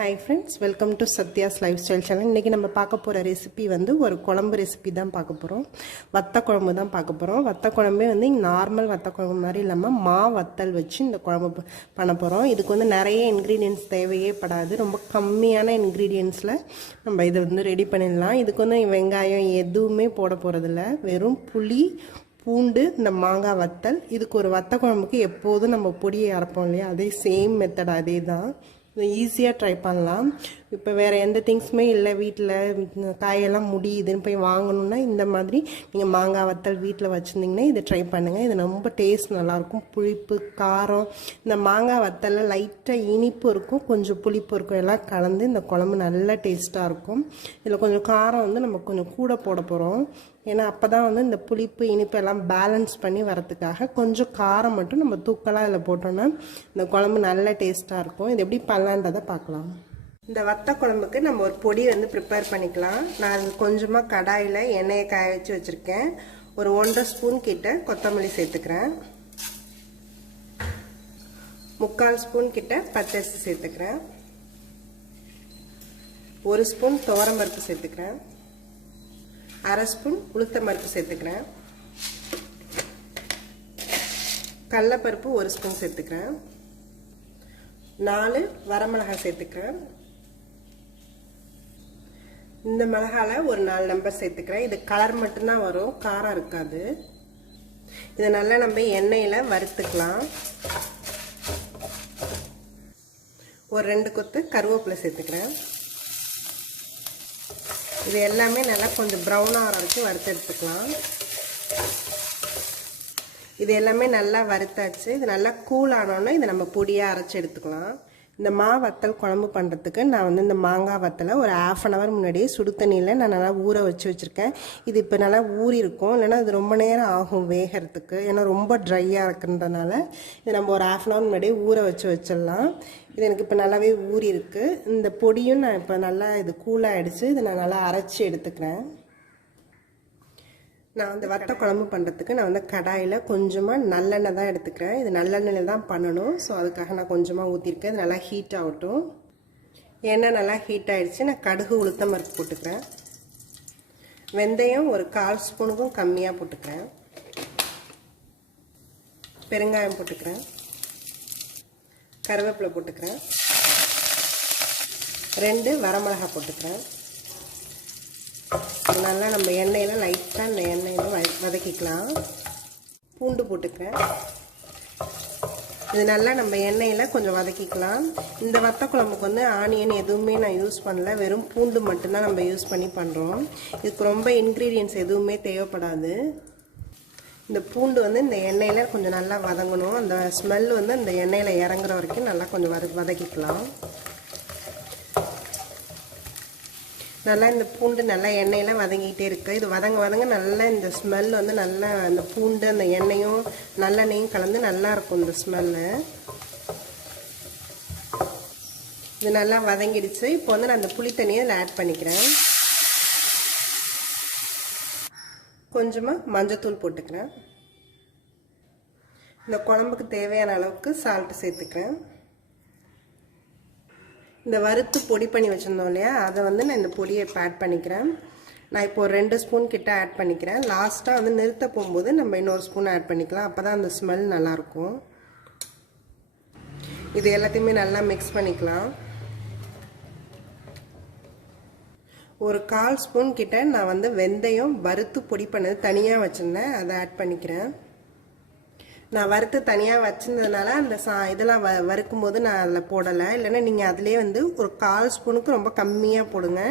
Hi friends, welcome to Satya's Lifestyle Channel. இன்னைக்கு நம்ம பார்க்க போற ரெசிபி வந்து ஒரு குழம்பு ரெசிபி தான் பார்க்க போறோம். வத்த குழம்பு தான் பார்க்க போறோம். வத்த குழம்பே வந்து நார்மல் வத்த குழம்பு மாதிரி இல்லாம மா வத்தல் வச்சு இந்த குழம்பு பண்ண போறோம். இதுக்கு வந்து நிறைய இன்கிரிடியன்ட்ஸ் தேவையே படாது. ரொம்ப கம்மியான இன்கிரிடியன்ட்ஸ்ல நம்ம இத வந்து ரெடி பண்ணிடலாம். இதுக்கு வந்து வெங்காயம் எதுவுமே போட போறது இல்ல. வெறும் புளி பூண்டு இந்த மாங்காய் வத்தல். இதுக்கு ஒரு வத்த குழம்புக்கு எப்போதும் நம்ம பொடியை அரைப்போம் இல்லையா, அதே சேம் மெத்தட் அதே தான். ஈஸியாக ட்ரை பண்ணலாம். இப்போ வேறு எந்த திங்ஸுமே இல்லை, வீட்டில் காயெல்லாம் முடியுதுன்னு போய் வாங்கணுன்னா இந்த மாதிரி நீங்கள் மாங்காய் வத்தல் வீட்டில் வச்சுருந்தீங்கன்னா இதை ட்ரை பண்ணுங்கள். இது ரொம்ப டேஸ்ட் நல்லாயிருக்கும். புளிப்பு காரம் இந்த மாங்காய் வத்தலில் லைட்டாக இனிப்பு இருக்கும், கொஞ்சம் புளிப்பு இருக்கும், எல்லாம் கலந்து இந்த குழம்பு நல்ல டேஸ்ட்டாக இருக்கும். இதில் கொஞ்சம் காரம் வந்து நம்ம கொஞ்சம் கூட போட போகிறோம். ஏன்னா அப்போ தான் வந்து இந்த புளிப்பு இனிப்பு எல்லாம் பேலன்ஸ் பண்ணி வரத்துக்காக கொஞ்சம் காரம் மட்டும் நம்ம தூக்கலாக இதில் போட்டோன்னா இந்த குழம்பு நல்ல டேஸ்ட்டாக இருக்கும். இது எப்படி பண்ணலான்றதை பார்க்கலாம். இந்த வத்த குழம்புக்கு நம்ம ஒரு பொடி வந்து ப்ரிப்பேர் பண்ணிக்கலாம். நான் கொஞ்சமாக கடாயில் எண்ணெயை காய வச்சு வச்சுருக்கேன். ஒரு 1.5 ஸ்பூன் கிட்ட கொத்தமல்லி சேர்த்துக்கிறேன். 3/4 ஸ்பூன் கிட்ட பச்சரிசி சேர்த்துக்கிறேன். 1 ஸ்பூன் துவரம்பருப்பு சேர்த்துக்கிறேன். 1/2 ஸ்பூன் உளுத்தம்பருப்பு சேர்த்துக்கிறேன். கடலைப்பருப்பு 1 ஸ்பூன் சேர்த்துக்கிறேன். 4 வரமிளகாய் சேர்த்துக்கிறேன். இந்த மிளகால ஒரு 4 நம்பர் சேர்த்துக்கிறேன். இது கலர் மட்டும்தான் வரும், காரம் இருக்காது. இதை நல்லா நம்ம எண்ணெயில் வறுத்துக்கலாம். ஒரு 2 கொத்து கருவேப்பிலை சேர்த்துக்கிறேன். இது எல்லாமே நல்லா கொஞ்சம் ப்ரௌன் ஆகிற வரைக்கும் வறுத்து எடுத்துக்கலாம். இது எல்லாமே நல்லா வறுத்தாச்சு. இது நல்லா கூல் ஆனோன்னா இதை நம்ம பொடியாக அரைச்சி எடுத்துக்கலாம். இந்த மா வத்தல் குழம்பு பண்ணுறதுக்கு நான் வந்து இந்த மாங்காய் வத்தலை ஒரு 1/2 hour முன்னாடியே சுடு தண்ணியில் நான் நல்லா ஊற வச்சுருக்கேன். இது இப்போ நல்லா ஊறி இருக்கும், இல்லைன்னா இது ரொம்ப நேரம் ஆகும் வேகிறதுக்கு. ஏன்னா ரொம்ப ட்ரையாக இருக்குன்றதுனால இது நம்ம ஒரு 1/2 hour முன்னாடியே ஊற வச்சிடலாம். இது எனக்கு இப்போ நல்லாவே ஊறி இருக்குது. இந்த பொடியும் நான் இப்போ நல்லா இது கூலாகிடுச்சு. இதை நான் நல்லா அரைச்சி எடுத்துக்கிறேன். நான் வந்து வத்த குழம்பு பண்ணுறதுக்கு நான் வந்து கடாயில் கொஞ்சமாக நல்லெண்ணெய் தான் எடுத்துக்கிறேன். இது நல்லெண்ணெயில் தான் பண்ணணும். ஸோ அதுக்காக நான் கொஞ்சமாக ஊற்றிருக்கேன். இது நல்லா ஹீட் ஆகட்டும். எண்ணெய் நல்லா ஹீட் ஆகிடுச்சு. நான் கடுகு உளுத்தம் பருப்பு போட்டுக்கிறேன். வெந்தயம் ஒரு 1/4 ஸ்பூனுக்கும் கம்மியாக போட்டுக்கிறேன். பெருங்காயம் போட்டுக்கிறேன். கருவேப்பிலை போட்டுக்கிறேன். 2 வரமிளகாய் போட்டுக்கிறேன். நல்லா நம்ம எண்ணெயில் லைட்டாக இந்த எண்ணெயில் வதக்கிக்கலாம். பூண்டு போட்டுக்கிறேன். இது நல்லா நம்ம எண்ணெயில் கொஞ்சம் வதக்கிக்கலாம். இந்த வத்த குழம்புக்கு வந்து ஆனியன் எதுவுமே நான் யூஸ் பண்ணல, வெறும் பூண்டு மட்டும்தான் நம்ம யூஸ் பண்ணி பண்ணுறோம். இதுக்கு ரொம்ப இன்க்ரீடியன்ட்ஸ் எதுவுமே தேவைப்படாது. இந்த பூண்டு வந்து இந்த எண்ணெயில் கொஞ்சம் நல்லா வதங்கணும். அந்த ஸ்மெல் வந்து இந்த எண்ணெயில் இறங்குற வரைக்கும் நல்லா கொஞ்சம் வதக்கிக்கலாம். நல்லா இந்த பூண்டு நல்லா எண்ணெயெல்லாம் வதங்கிட்டே இருக்குது. இது வதங்க நல்லா இந்த ஸ்மெல் வந்து நல்லா அந்த பூண்டு அந்த எண்ணெயும் நல்லெண்ணெயும் கலந்து நல்லா இருக்கும் இந்த ஸ்மெல்லு. இது நல்லா வதங்கிடுச்சு. இப்போ வந்து நான் அந்த புளி தண்ணியை இதில் ஆட் பண்ணிக்கிறேன். கொஞ்சமாக மஞ்சத்தூள் போட்டுக்கிறேன். இந்த குழம்புக்கு தேவையான அளவுக்கு சால்ட்டு சேர்த்துக்கிறேன். இந்த வறுத்து பொடி பண்ணி வச்சுருந்தோம் இல்லையா, அதை வந்து நான் இந்த பொடியை இப்போ ஆட் பண்ணிக்கிறேன். நான் இப்போ ஒரு 2 ஸ்பூன் கிட்ட ஆட் பண்ணிக்கிறேன். லாஸ்ட்டாக வந்து நிறுத்த போகும்போது நம்ம இன்னொரு ஸ்பூன் ஆட் பண்ணிக்கலாம். அப்போ தான் அந்த ஸ்மெல் நல்லாயிருக்கும். இது எல்லாத்தையுமே நல்லா மிக்ஸ் பண்ணிக்கலாம். ஒரு 1/4 ஸ்பூன் கிட்ட நான் வந்து வெந்தயம் வறுத்து பொடி பண்ணது தனியாக வச்சுருந்தேன், அதை ஆட் பண்ணிக்கிறேன். நான் வறுத்து தனியாக வச்சுருந்ததுனால அந்த இதெல்லாம் வறுக்கும் போது நான் அதில் போடலை. இல்லைன்னா நீங்கள் அதிலே வந்து ஒரு 1/4 ஸ்பூனுக்கு ரொம்ப கம்மியாக போடுங்க.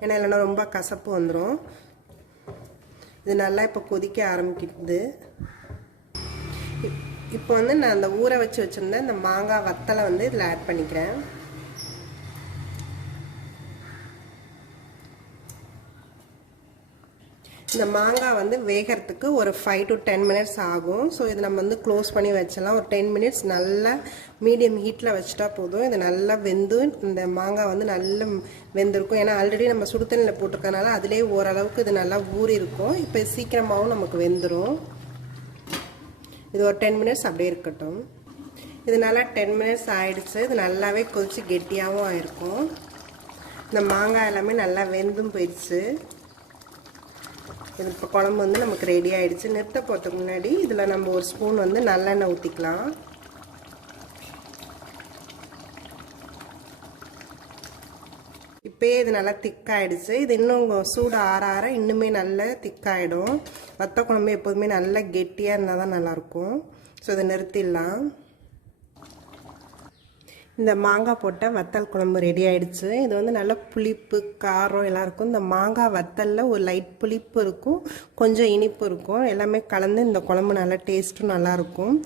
ஏன்னா இல்லைன்னா ரொம்ப கசப்பு வந்துடும். இது நல்லா இப்போ கொதிக்க ஆரம்பிக்குது. இப்போ வந்து நான் அந்த ஊற வச்சுருந்தேன் இந்த மாங்காய் வத்தலை வந்து இதில் ஆட் பண்ணிக்கிறேன். இந்த மாங்காய் வந்து வேகிறதுக்கு ஒரு 5 to 10 minutes ஆகும். ஸோ இது நம்ம வந்து க்ளோஸ் பண்ணி வச்சிடலாம். ஒரு 10 minutes நல்லா மீடியம் ஹீட்டில் வச்சுட்டா போதும். இது நல்லா வெந்து இந்த மாங்காய் வந்து நல்லா வெந்திருக்கும். ஏன்னா ஆல்ரெடி நம்ம சுடு தண்ணியில் போட்டிருக்கனால அதிலே ஓரளவுக்கு இது நல்லா ஊறி இருக்கும். இப்போ சீக்கிரமாகவும் நமக்கு வெந்துடும். இது ஒரு 10 minutes அப்படியே இருக்கட்டும். இது நல்லா 10 மினிட்ஸ் ஆயிடுச்சு. இது நல்லாவே கொதிச்சு கெட்டியாகவும் ஆயிருக்கும். இந்த மாங்காய் எல்லாமே நல்லா வெந்தும் போயிடுச்சு. இது இப்போ குழம்பு வந்து நமக்கு ரெடி ஆயிடுச்சு. நிறுத்த போகிறதுக்கு முன்னாடி இதில் நம்ம ஒரு ஸ்பூன் வந்து நல்லெண்ணெய் ஊற்றிக்கலாம். இப்போயே இது நல்லா திக்காயிடுச்சு. இது இன்னும் சூடு ஆற ஆற இன்னுமே நல்லா திக்காயிடும். வத்த குழம்பு எப்போதுமே நல்லா கெட்டியாக இருந்தால் தான் நல்லாயிருக்கும். ஸோ இதை நிறுத்திடலாம். இந்த மாங்காய் போட்ட வத்தல் குழம்பு ரெடி ஆயிடுச்சு. இது வந்து நல்ல புளிப்பு காரம் எல்லாம் இருக்கும். இந்த மாங்காய் வத்தலில் ஒரு லைட் புளிப்பு இருக்கும், கொஞ்சம் இனிப்பு இருக்கும், எல்லாமே கலந்து இந்த குழம்பு நல்லா டேஸ்ட்டும் நல்லாயிருக்கும்.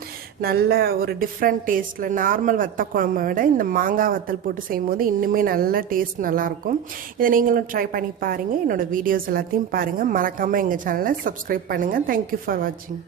நல்ல ஒரு டிஃப்ரெண்ட் டேஸ்ட்டில் நார்மல் வத்த குழம்பை விட இந்த மாங்காய் வத்தல் போட்டு செய்யும்போது இன்னுமே நல்ல டேஸ்ட் நல்லாயிருக்கும். இதை நீங்களும் ட்ரை பண்ணி பாருங்கள். என்னோடய வீடியோஸ் எல்லாத்தையும் பாருங்கள். மறக்காமல் எங்கள் சேனலை சப்ஸ்கிரைப் பண்ணுங்கள். தேங்க்யூ ஃபார் வாட்சிங்.